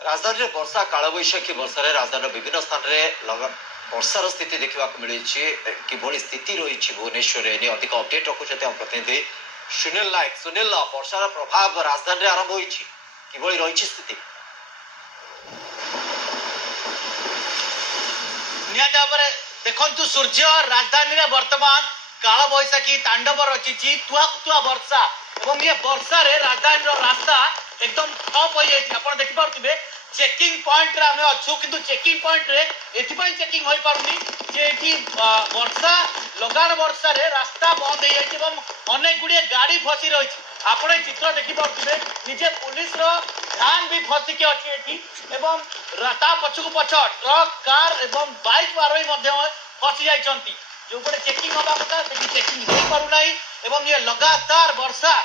राजधानी में वर्षा कालबैशाखी वर्षा राजधानी विभिन्न स्थान में वर्षार स्थिति देखा मिली कि स्थिति रही भुवनेश्वर अधिक अपडेट रखुच्च हम प्रतिनिधि सुनील नायक। सुनील, वर्षार प्रभाव राजधानी आरंभ होभली रही स्थिति देखु सूर्य राजधानी में वर्तमान काल बैशाखी तांडव रची तुआ वर्षा और ये वर्षा रे राजधानी रास्ता एकदम ठप हो जाए। देखिपे चेकिंग पॉइंट रे आमे अच्छू किंतु चेकिंग पॉइंट रे एथिपाई चेकिंग होई पारुनी जे एठी वर्षा लगान वर्षा रे रास्ता बंद हो जाए और अनेक गुड़िए गाड़ी फसी रही। आपण चित्र देखिपे निजे पुलिस रो ध्यान भी फसिकी अच्छी एठी एवं ता पछकु पछ ट्रक कार एवं बाइक आरोही फसी जाइछंती जो पड़े चेकिंग होगा कथा से चेकिंग हो पारुना एवं ये लगातार वर्षा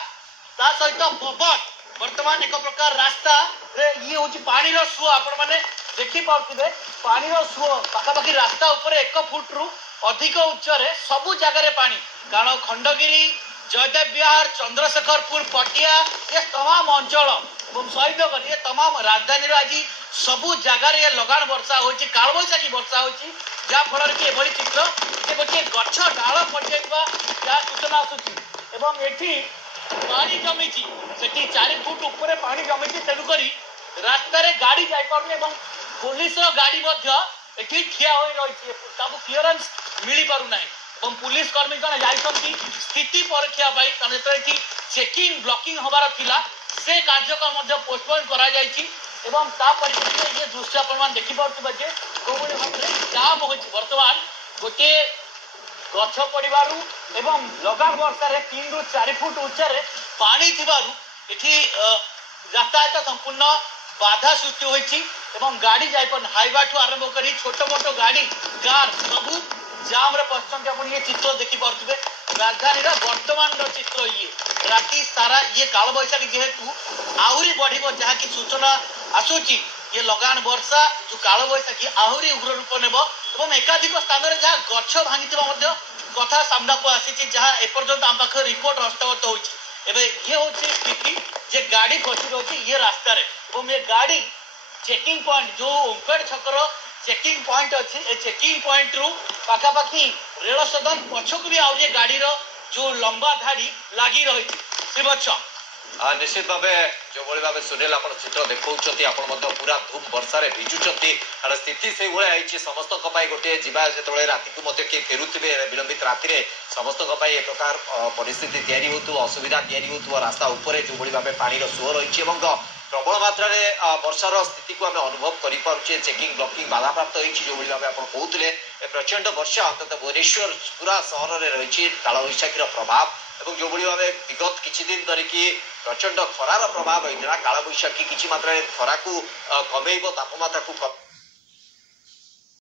ता सहित पवन वर्तमान एक प्रकार रास्ता रे ये होची पानी रो सुओ आपण माने देखि पाउथिबे पानी रो सुओ पाखापाखि रास्ता ऊपर 1 फुट रु अधिक उच्च रे सबु जगह रे पानी कारण खंडगिरी जयदेव विहार चंद्रशेखरपुर पटिया ये तमाम अंचल और शहीदनगर ये तमाम राजधानी आज सबु जगार ये लगान वर्षा होची कालबैशाखी वर्षा होची जा फल कि एभली चित्र ये गोटे गछ डाल पड़ जा सूचना आसूची एवं एठी पानी जमी 4 फुट ऊपर पानी जमी तेणुक रास्ता गाड़ी जापर पुलिस गाड़ी एठी ठिया हो रही क्लीयरेंस मिल पारना और पुलिस कर्मी जन जाती स्थिति परीक्षा कारण जो चेकिंग ब्लॉकिंग हबार थिला से कार्यक्रम पोस्टपोन करा एवं ता परिप्रेक्षी में ये दृश्य अपन देखिपे जे जाम हो बर्तमान गोटे गछ पड़ू एवं लगान वर्षा 3 रु 4 फुट उच्चारे पानी थिबारु एठी यातायात संपूर्ण बाधा सृष्टि होईची एवं गाड़ी जाइपर हाईवा ठू आरंभ करी छोट मोट गाड़ी कार सबू जाम रे पछंती अपन ये चित्र देखि पारथिबे राजधानी रा वर्तमान रो चित्र ये राती सारा ये काल बैशाखी जेहेतु आहुरी बढ़िबो जहा कि सूचना आसुची ये लगान वर्षा जो काल बैशाखी आहुरी उग्र रूप नेबो एवं एकाधिक स्थान रे जहा गछ भांगितिबा मध्ये कथा सामना को आसी जहा एपर्यंत आम पाख रिपोर्ट हस्तगत होची एबे ये होची स्थिति जे गाड़ी फसी रहची ये रास्ता रे एवं ये गाड़ी चेकिंग पॉइंट जो ओमपेड छकर चेकिंग पॉइंट अच्छी ए चेकिंग पॉइंट रु पाखापाखि रेल सदन पछक भी आउजे गाड़ी रो जो लंबा धाड़ी लगी रही श्रीवत्स निश्चित भाव जो भाव सुनील आप चित्र देखा पूरा धूम वर्षा भिजुंट कारण स्थिति से भाई समस्त गोटे जीवा जो राति को किए फेरुवे विलंबित राति समस्त एक प्रकार परिस्थिति या असुविधा या रास्ता उपर जो भाव पानी सुओ रही प्रबल मात्रा वर्षार स्थिति को आम अनुभव करें चेकिंग ब्लॉकिंग बाधा प्राप्त हो भाव आप कहते प्रचंड वर्षा अंततः भुवनेश्वर पूरा सहर में रही कालबैशाखी प्रभाव और जो भाव विगत किछि दिन धरिकी प्रचंड खरार प्रभाव होता कालबैशाखी किछि मात्रा खरा को कमेब तापमात्रा को